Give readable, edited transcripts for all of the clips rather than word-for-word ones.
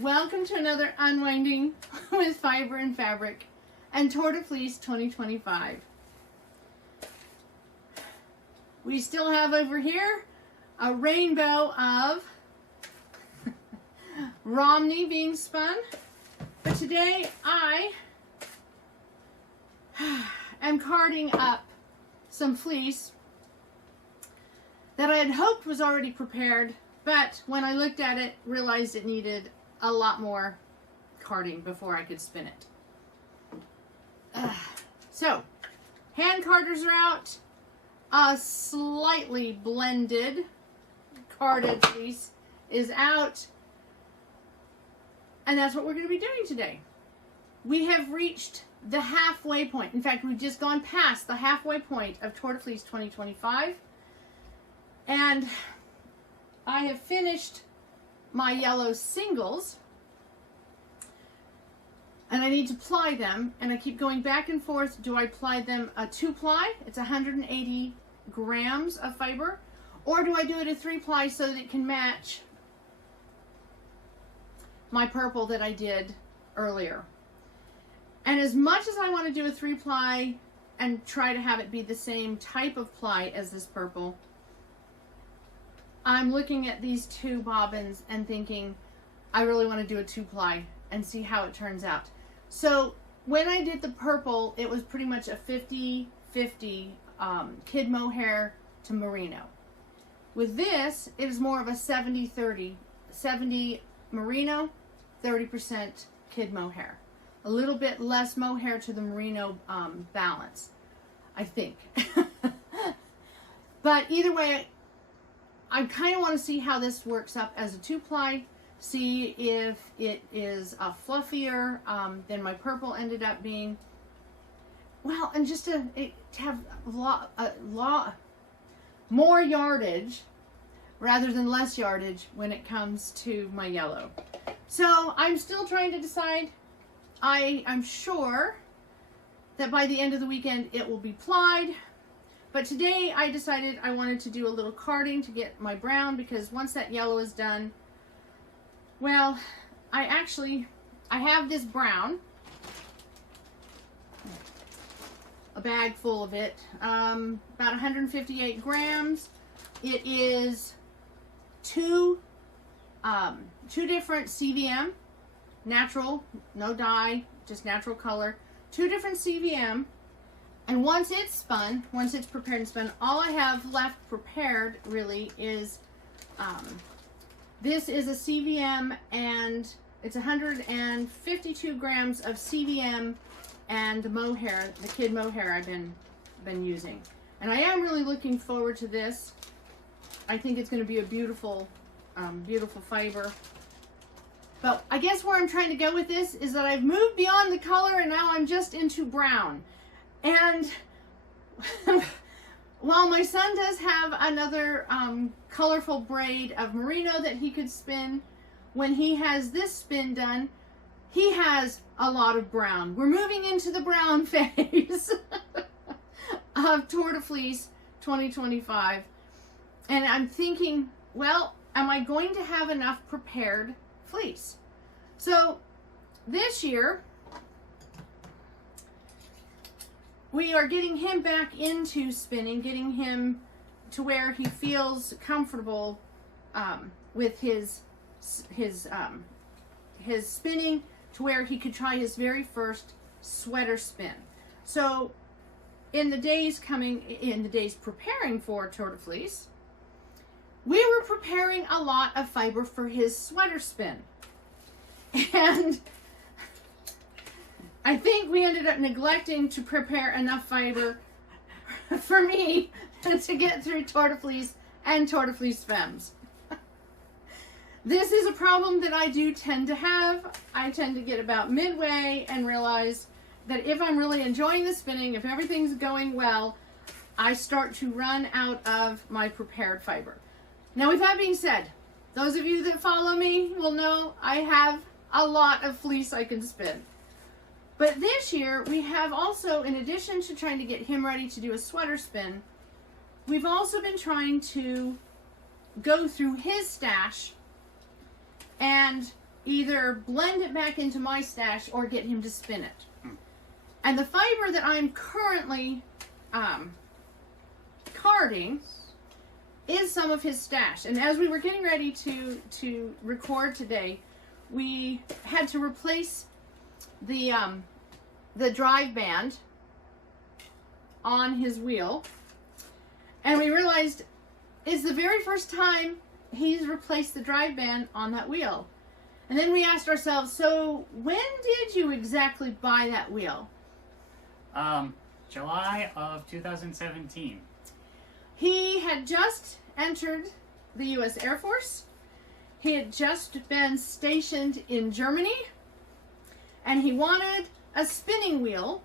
Welcome to another Unwinding with Fiber and Fabric and Tour de Fleece 2025. We still have over here a rainbow of Romney being spun, but today I am carding up some fleece that I had hoped was already prepared, but when I looked at it, realized it needed a lot more carding before I could spin it. So, hand carders are out. A slightly blended carded fleece is out. And that's what we're going to be doing today. We have reached the halfway point. In fact, we've just gone past the halfway point of Tour de Fleece 2025. And I have finished my yellow singles. And I need to ply them. And I keep going back and forth. Do I ply them a 2-ply? It's 180 grams of fiber. Or do I do it a 3-ply so that it can match my purple that I did earlier? And as much as I want to do a 3-ply and try to have it be the same type of ply as this purple, I'm looking at these two bobbins and thinking, I really want to do a 2-ply and see how it turns out. So when I did the purple, it was pretty much a 50-50 kid mohair to merino. With this, it is more of a 70-30. 70 merino, 30% kid mohair. A little bit less mohair to the merino balance, I think. But either way, I kind of want to see how this works up as a 2-ply, see if it is fluffier than my purple ended up being. Well, and just to have more yardage rather than less yardage when it comes to my yellow. So I'm still trying to decide. I'm sure that by the end of the weekend it will be plied. But today I decided I wanted to do a little carding to get my brown, because once that yellow is done, well, I have this brown, a bag full of it, about 158 grams. It is two different CVM, natural, no dye, just natural color, 2 different CVM. And once it's spun, once it's prepared and spun, all I have left prepared really is, this is a CVM, and it's 152 grams of CVM and the mohair, the kid mohair I've been using. And I am really looking forward to this. I think it's going to be a beautiful, beautiful fiber. But I guess where I'm trying to go with this is that I've moved beyond the color and now I'm just into brown. And while my son does have another colorful braid of merino that he could spin, when he has this spin done, he has a lot of brown. We're moving into the brown phase of Tour de Fleece 2025. And I'm thinking, well, am I going to have enough prepared fleece? So this year, we are getting him back into spinning, getting him to where he feels comfortable with his spinning, to where he could try his very first sweater spin. So in the days preparing for Tour de Fleece, we were preparing a lot of fiber for his sweater spin. And I think we ended up neglecting to prepare enough fiber for me to get through Tour de Fleece and Tour de Fleece Femmes. This is a problem that I do tend to have. I tend to get about midway and realize that if I'm really enjoying the spinning, if everything's going well, I start to run out of my prepared fiber. Now, with that being said, those of you that follow me will know I have a lot of fleece I can spin. But this year, we have also, in addition to trying to get him ready to do a sweater spin, we've also been trying to go through his stash and either blend it back into my stash or get him to spin it. And the fiber that I'm currently carding is some of his stash. And as we were getting ready to record today, we had to replace the drive band on his wheel. And we realized it's the very first time he's replaced the drive band on that wheel. And then we asked ourselves, so when did you exactly buy that wheel? July of 2017. He had just entered the U.S. Air Force. He had just been stationed in Germany. And he wanted a spinning wheel.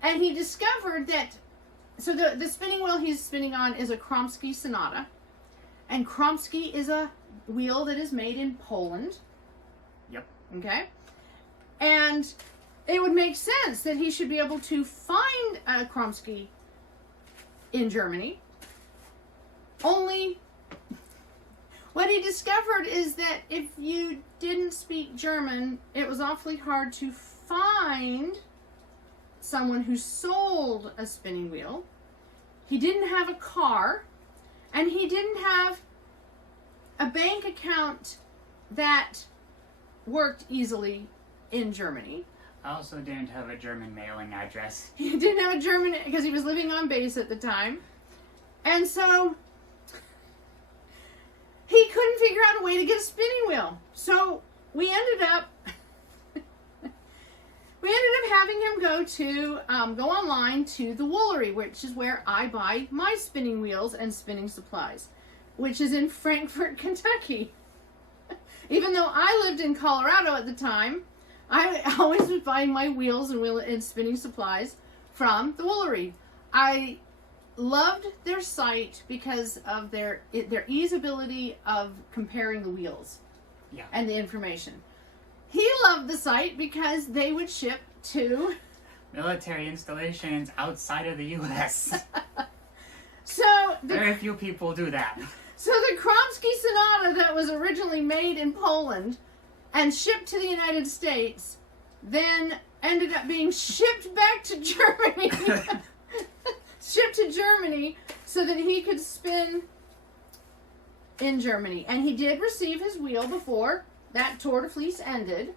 And he discovered that, so the spinning wheel he's spinning on is a Kromsky Sonata. And Kromsky is a wheel that is made in Poland. Yep. Okay? And it would make sense that he should be able to find a Kromsky in Germany. Only, what he discovered is that if you didn't speak German, it was awfully hard to find someone who sold a spinning wheel. He didn't have a car, and he didn't have a bank account that worked easily in Germany. I also didn't have a German mailing address. He didn't have a German, because he was living on base at the time. And so he couldn't figure out a way to get a spinning wheel. So we ended up having him go online to the Woolery, which is where I buy my spinning wheels and spinning supplies, which is in Frankfort, Kentucky. Even though I lived in Colorado at the time, I always was buying my wheels and spinning supplies from the Woolery. I loved their site because of their easeability of comparing the wheels and the information. He loved the site because they would ship to military installations outside of the U.S. So very few people do that. So the Kromsky Sonata that was originally made in Poland and shipped to the United States then ended up being shipped back to Germany. Shipped to Germany so that he could spin in Germany. And he did receive his wheel before that Tour de Fleece ended.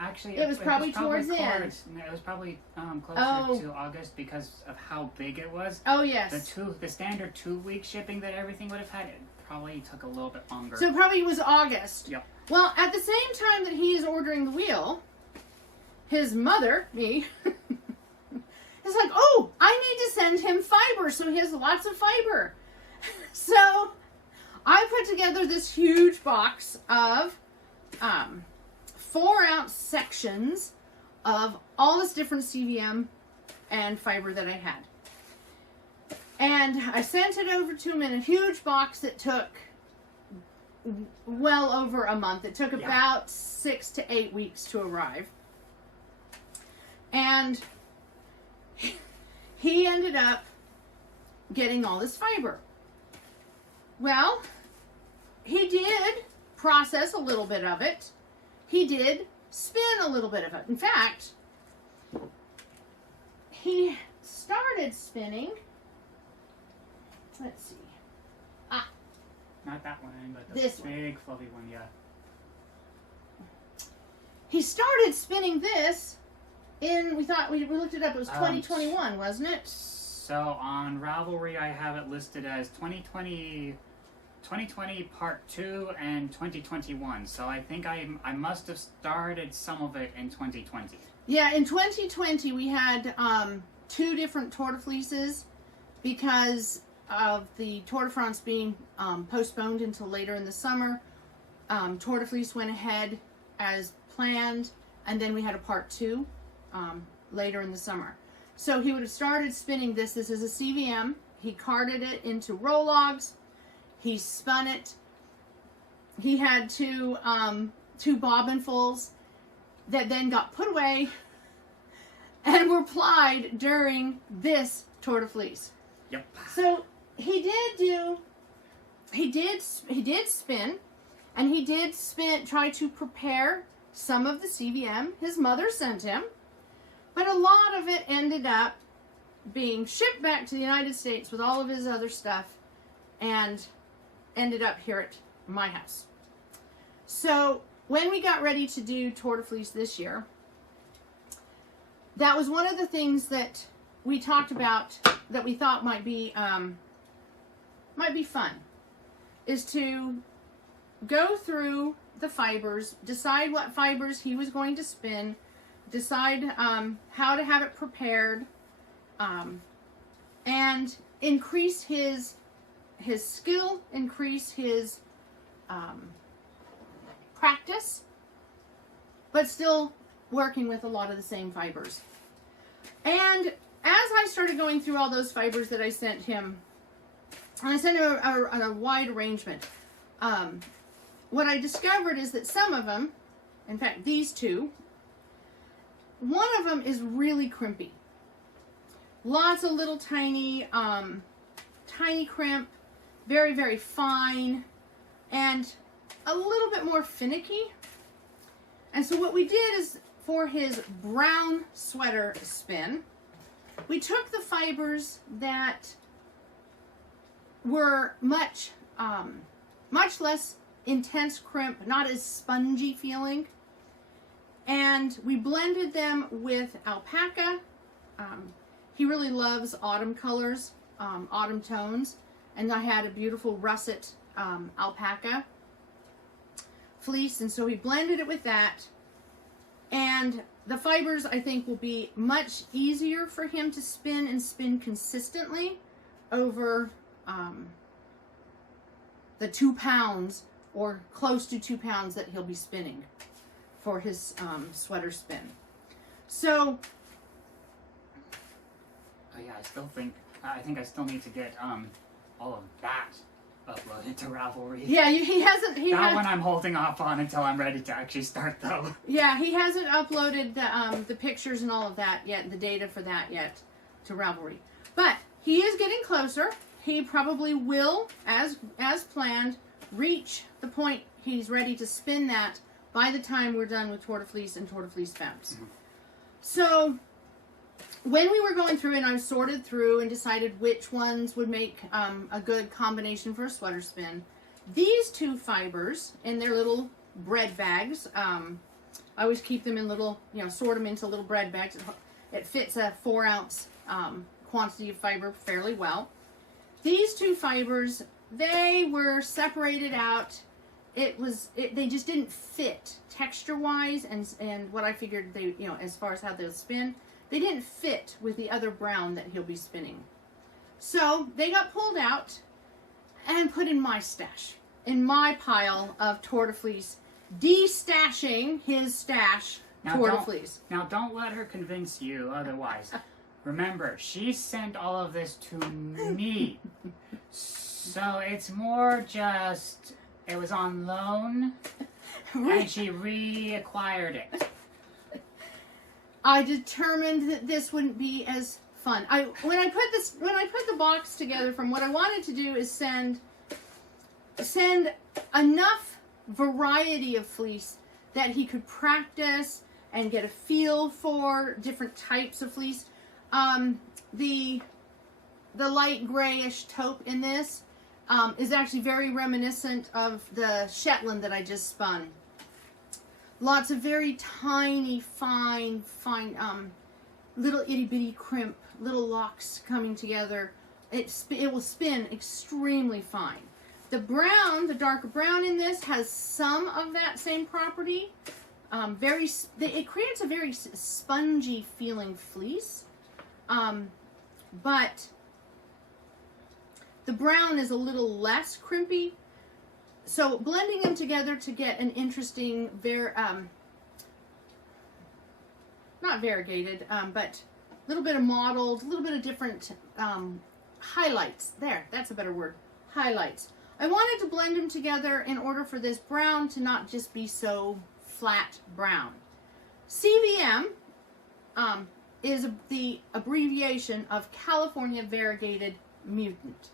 Actually, it was probably towards the end. It was probably closer to August because of how big it was. Oh, yes. The standard 2-week shipping that everything would have had, it probably took a little bit longer. So probably it was August. Yep. Well, at the same time that he is ordering the wheel, his mother, me, is like, oh, I need to send him fiber so he has lots of fiber. So I put together this huge box of 4-ounce sections of all this different CVM and fiber that I had. And I sent it over to him in a huge box that took well over a month. It took about 6 to 8 weeks to arrive. And he ended up getting all this fiber. Well, he did process a little bit of it. He did spin a little bit of it. In fact, he started spinning. Let's see. Not that one, but the this big fluffy one, yeah. He started spinning this in, we looked it up, it was 2021, wasn't it? So on Ravelry, I have it listed as 2020 Part 2 and 2021. So I think I must have started some of it in 2020. Yeah, in 2020 we had 2 different Tour de Fleeces because of the Tour de France being postponed until later in the summer. Tour de Fleece went ahead as planned, and then we had a Part 2 later in the summer. So he would have started spinning this. This is a CVM. He carded it into roll logs. He spun it. He had two bobbinfuls that then got put away and were plied during this Tour de Fleece. Yep. So he did do he did spin, and he did try to prepare some of the CVM his mother sent him, but a lot of it ended up being shipped back to the United States with all of his other stuff and ended up here at my house. So when we got ready to do Tour de Fleece this year, that was one of the things that we talked about that we thought might be fun, is to go through the fibers, decide what fibers he was going to spin, decide how to have it prepared, and increase his skill, increase his practice, but still working with a lot of the same fibers. And as I started going through all those fibers that I sent him, and I sent him a wide arrangement, what I discovered is that some of them, in fact these two, one of them is really crimpy. Lots of little tiny crimp, very, very fine, and a little bit more finicky. And so what we did is, for his brown sweater spin, we took the fibers that were much less intense crimp, not as spongy feeling, and we blended them with alpaca. He really loves autumn colors, autumn tones, and I had a beautiful russet alpaca fleece, and so we blended it with that. And the fibers, I think, will be much easier for him to spin and spin consistently over the 2 pounds or close to 2 pounds that he'll be spinning for his sweater spin. So, oh yeah, I think I still need to get all of that uploaded to Ravelry. Yeah, he hasn't. That one I'm holding off on until I'm ready to actually start, though. Yeah, he hasn't uploaded the pictures and all of that yet, the data for that yet, to Ravelry. But he is getting closer. He probably will, as planned, reach the point he's ready to spin that by the time we're done with Tour de Fleece and Tour de Fleece Femmes. Mm-hmm. So when we were going through and I sorted through and decided which ones would make a good combination for a sweater spin, these two fibers in their little bread bags, I always keep them in little, sort them into little bread bags. It fits a 4-ounce quantity of fiber fairly well. These two fibers, they were separated out. They just didn't fit texture-wise, and what I figured they, as far as how they'll spin, they didn't fit with the other brown that he'll be spinning. So they got pulled out and put in my stash, in my pile of Tour de Fleece, de-stashing his stash Tour de Fleece. Now don't let her convince you otherwise. Remember, she sent all of this to me. So it's more just, it was on loan, and she reacquired it. I determined that this wouldn't be as fun. When I put the box together, from what I wanted to do is send enough variety of fleece that he could practice and get a feel for different types of fleece. The light grayish taupe in this is actually very reminiscent of the Shetland that I just spun. Lots of very tiny, fine, little itty bitty crimp, little locks coming together. It will spin extremely fine. The brown, the darker brown in this, has some of that same property. It creates a very spongy feeling fleece. But the brown is a little less crimpy. So blending them together to get an interesting, not variegated, but a little bit of mottled, a little bit of different highlights. There, that's a better word. Highlights. I wanted to blend them together in order for this brown to not just be so flat brown. CVM is the abbreviation of California Variegated Mutant,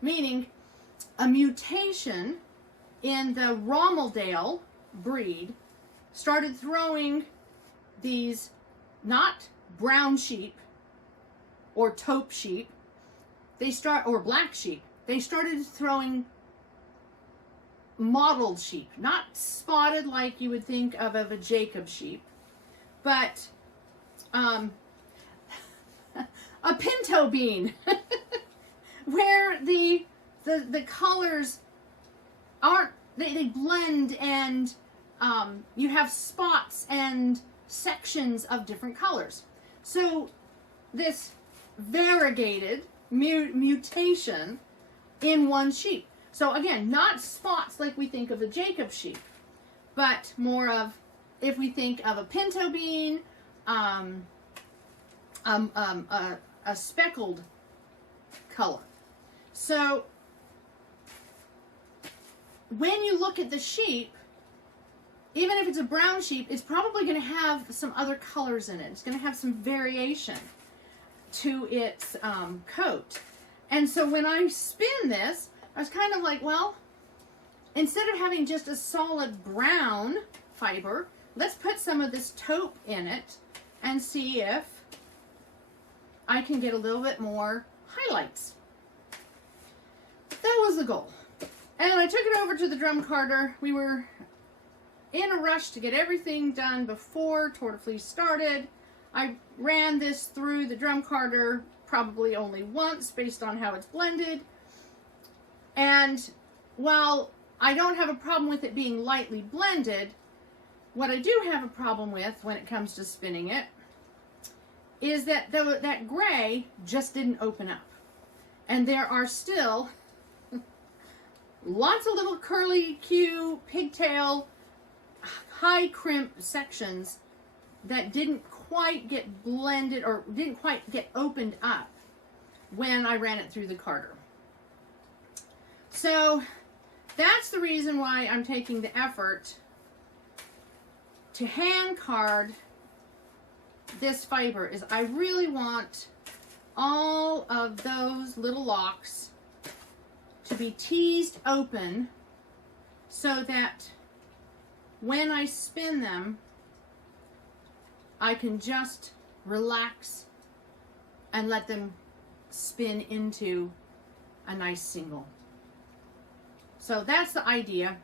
meaning a mutation in the Rommeldale breed started throwing these, not brown sheep or taupe sheep, or black sheep. They started throwing mottled sheep, not spotted like you would think of a Jacob sheep, but a pinto bean, where the colors aren't, they blend, and you have spots and sections of different colors. So this variegated mutation in one sheep. So again, not spots like we think of a Jacob sheep, but more of, if we think of a pinto bean, a speckled color. So when you look at the sheep, even if it's a brown sheep, it's probably going to have some other colors in it. It's going to have some variation to its coat. And so when I spin this, I was kind of like, well, instead of having just a solid brown fiber, let's put some of this taupe in it and see if I can get a little bit more highlights. That was the goal. And I took it over to the drum carder. We were in a rush to get everything done before Tour de Fleece started. I ran this through the drum carder probably only once based on how it's blended. And while I don't have a problem with it being lightly blended, what I do have a problem with when it comes to spinning it is that that gray just didn't open up. And there are still lots of little curly Q, pigtail, high crimp sections that didn't quite get blended or didn't quite get opened up when I ran it through the carder. So that's the reason why I'm taking the effort to hand card this fiber, is I really want all of those little locks to be teased open so that when I spin them, I can just relax and let them spin into a nice single. So that's the idea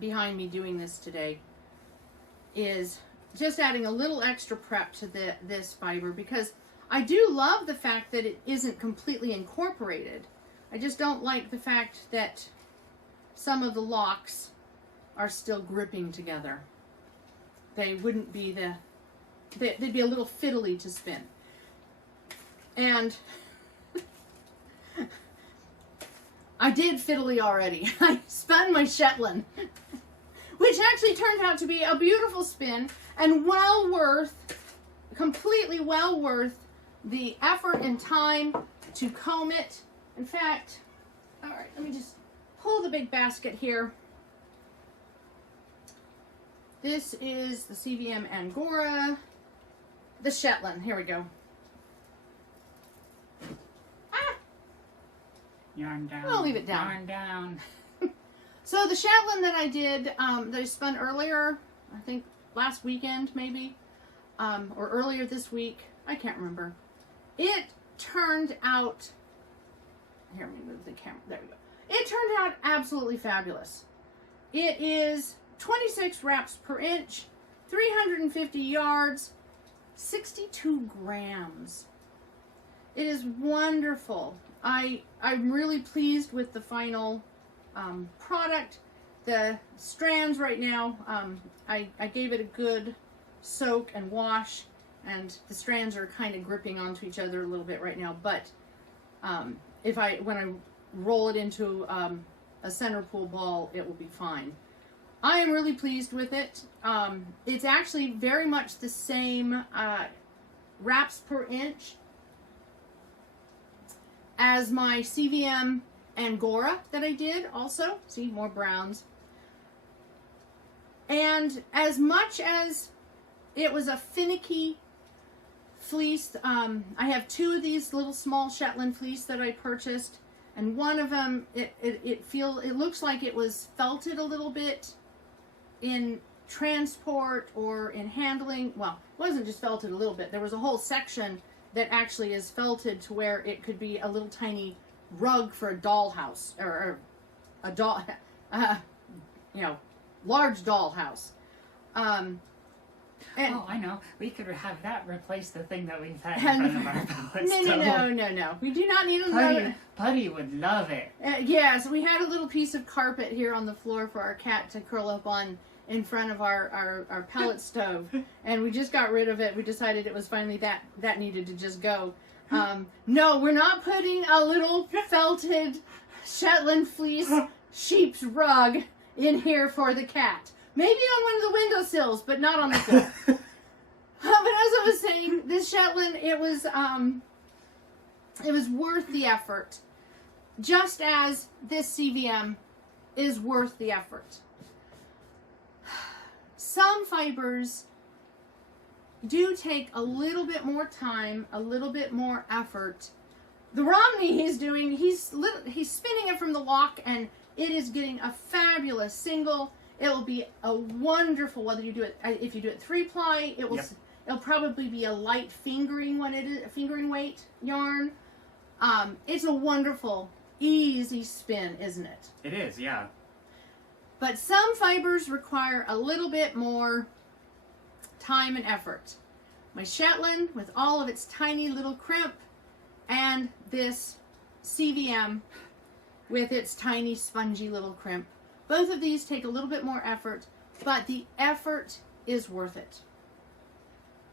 behind me doing this today, is just adding a little extra prep to this fiber, because I do love the fact that it isn't completely incorporated. I just don't like the fact that some of the locks are still gripping together. They wouldn't be they'd be a little fiddly to spin. And I did fiddly already. I spun my Shetland, which actually turned out to be a beautiful spin and completely well worth the effort and time to comb it. In fact, all right, let me just pull the big basket here. This is the CVM Angora, the Shetland. Here we go. Yarn down. I'll leave it down. Yarn down. So the Shetland that I did, that I spun earlier, I think last weekend maybe, or earlier this week, I can't remember. It turned out, here, let me move the camera, there we go. It turned out absolutely fabulous. It is 26 wraps per inch, 350 yards, 62 grams. It is wonderful. I'm really pleased with the final product. The strands right now, I gave it a good soak and wash, and the strands are kind of gripping onto each other a little bit right now, but when I roll it into a center pool ball, it will be fine. I am really pleased with it. It's actually very much the same wraps per inch as my CVM Angora that I did also. See, more browns. And as much as it was a finicky fleece, I have two of these little small Shetland fleece that I purchased. and one of them, it looks like it was felted a little bit in transport or in handling. Well, it wasn't just felted a little bit. There was a whole section that actually is felted to where it could be a little tiny rug for a dollhouse, or a doll, large dollhouse. Oh, I know. We could have that replace the thing that we've had in front of our pallet stove. No. We do not need Putty would love it. Yes, we had a little piece of carpet here on the floor for our cat to curl up on in front of our pellet stove, and we just got rid of it. We decided it was finally that needed to just go. No, we're not putting a little felted Shetland fleece sheep's rug in here for the cat. Maybe on one of the windowsills, but not on the floor. But as I was saying, this Shetland, it was worth the effort. Just as this CVM is worth the effort. Some fibers do take a little bit more time, a little bit more effort. The Romney he's spinning it from the lock, and it is getting a fabulous single. It will be a wonderful, whether you do it, if you do it 3-ply, it'll probably be a light fingering weight yarn. It's a wonderful, easy spin, isn't it? It is, yeah. But some fibers require a little bit more time and effort. My Shetland with all of its tiny little crimp, and this CVM with its tiny spongy little crimp. Both of these take a little bit more effort, but the effort is worth it.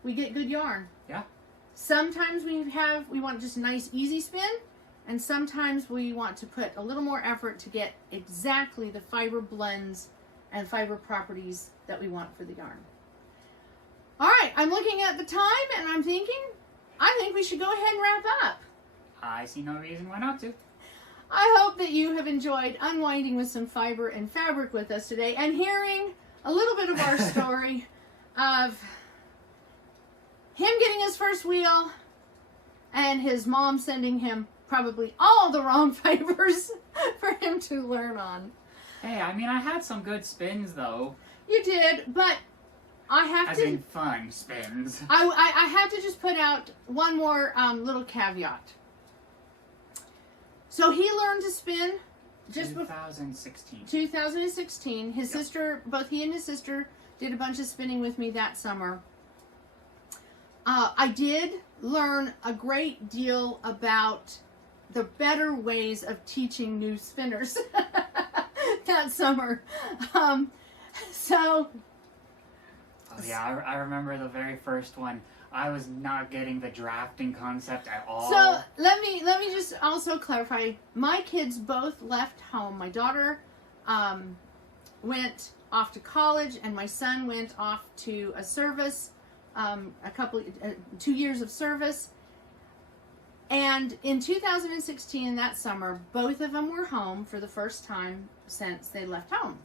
We get good yarn. Yeah. Sometimes we want just a nice easy spin, and sometimes we want to put a little more effort to get exactly the fiber blends and fiber properties that we want for the yarn. All right, I'm looking at the time and I'm thinking, I think we should go ahead and wrap up. I see no reason why not to. I hope that you have enjoyed unwinding with some fiber and fabric with us today, and hearing a little bit of our story of him getting his first wheel and his mom sending him probably all the wrong fibers for him to learn on. Hey, I mean, I had some good spins though. You did, but I have As to... in fun spins. I have to just put out one more little caveat. So he learned to spin just 2016. 2016. His sister, both he and his sister, did a bunch of spinning with me that summer. I did learn a great deal about the better ways of teaching new spinners that summer. Oh yeah, I remember the very first one. I was not getting the drafting concept at all. So let me just also clarify. My kids both left home. My daughter went off to college, and my son went off to a service, 2 years of service. And in 2016, that summer, both of them were home for the first time since they left home.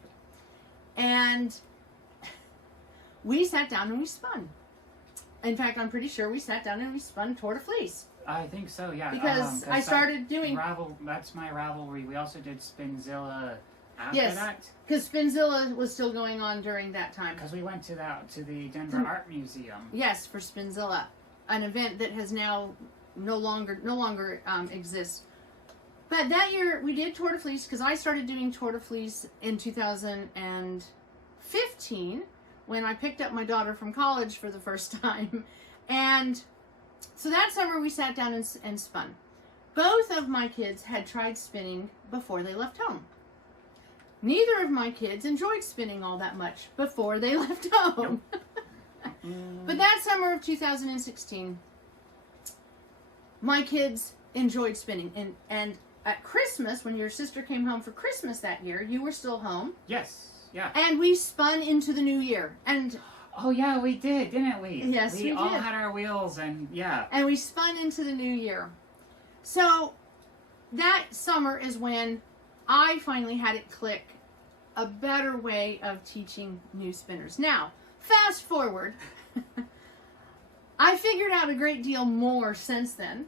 And we sat down and we spun. In fact, I'm pretty sure we sat down and we spun Tour de Fleece. I think so, yeah. Because I started doing... That's my Ravelry. We also did Spinzilla after yes, that. Because Spinzilla was still going on during that time. Because we went to the Denver Art Museum. Yes, for Spinzilla. An event that has now no longer exists. But that year, we did Tour de Fleece, because I started doing Tour de Fleece in 2015, when I picked up my daughter from college for the first time. And so that summer we sat down and spun. Both of my kids had tried spinning before they left home. Neither of my kids enjoyed spinning all that much before they left home. Nope. But that summer of 2016, my kids enjoyed spinning. And at Christmas, when your sister came home for Christmas that year, you were still home. Yes. Yeah. And we spun into the new year. And oh yeah, we did, didn't we? Yes, we did. We all had our wheels, and yeah. And we spun into the new year. So that summer is when I finally had it click a better way of teaching new spinners. Now, fast forward. I figured out a great deal more since then.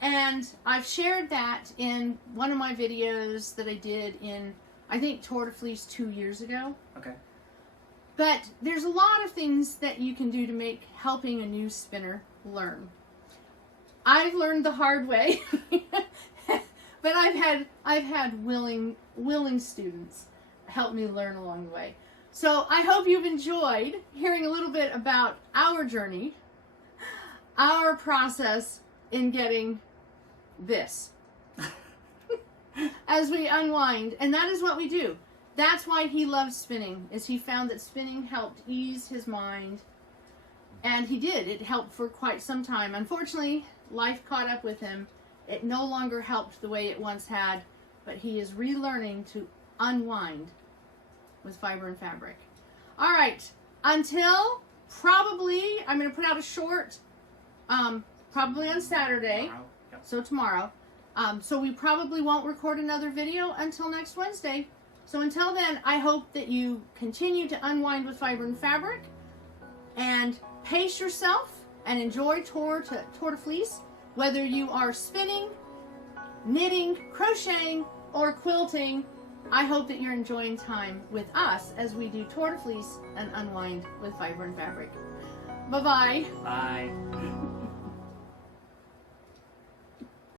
And I've shared that in one of my videos that I did in, I think, Tour de Fleece 2 years ago. Okay. But there's a lot of things that you can do to make helping a new spinner learn. I've learned the hard way, but I've had willing students help me learn along the way. So I hope you've enjoyed hearing a little bit about our journey, our process in getting this as we unwind. And that is what we do. That's why he loves spinning, is he found that spinning helped ease his mind. And he did. It helped for quite some time. Unfortunately, life caught up with him. It no longer helped the way it once had, but he is relearning to unwind with fiber and fabric. All right, until probably, I'm going to put out a short, probably on Saturday, Tomorrow. Yep. so tomorrow. So we probably won't record another video until next Wednesday. So until then, I hope that you continue to unwind with fiber and fabric and pace yourself and enjoy Tour de Fleece, whether you are spinning, knitting, crocheting, or quilting. I hope that you're enjoying time with us as we do Tour de Fleece and unwind with fiber and fabric. Bye-bye. Bye.